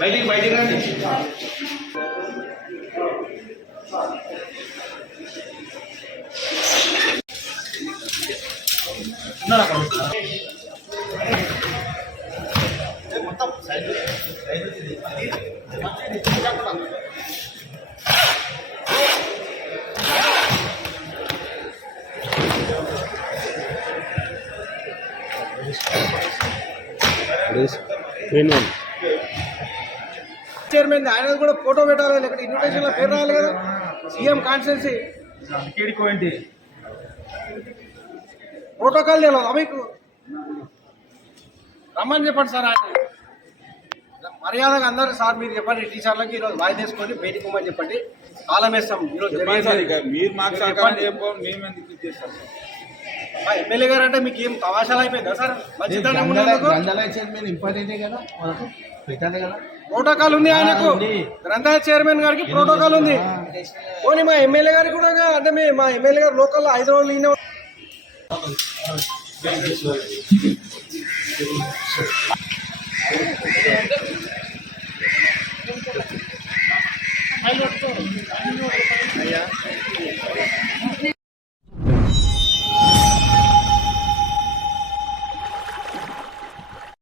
బయటికి బయటికి రండి. మొత్తం సైడ్ చైర్మన్ ఆయన కూడా ఫోటో పెట్టాలి, లేకపోతే ఇన్విటేషన్ లో పేరు రాయాలి కదా. సీఎం కాన్స్టిట్యున్సీ ప్రోటోకాల్ తెలియదు మీకు, రమ్మని చెప్పండి సార్. ఆయన మర్యాదగా అందరూ సార్ మీరు చెప్పండి, టీచర్లకి ఈరోజు వాయి తీసుకొని బయటికి పోమని చెప్పండి. కాలం వేస్తాం ఈరోజు. ఎమ్మెల్యే గారు అంటే మీకు ఏం తమాషాలు అయిపోయిందా సార్? ప్రోటోకాల్ ఉంది ఆయనకు, గ్రంథాలయ చైర్మన్ గారికి ప్రోటోకాల్ ఉంది. పోనీ మా ఎమ్మెల్యే గారికి కూడా అంటే మా ఎమ్మెల్యే గారు లోకల్లో 5 రోజులు ఈయన ఫైల్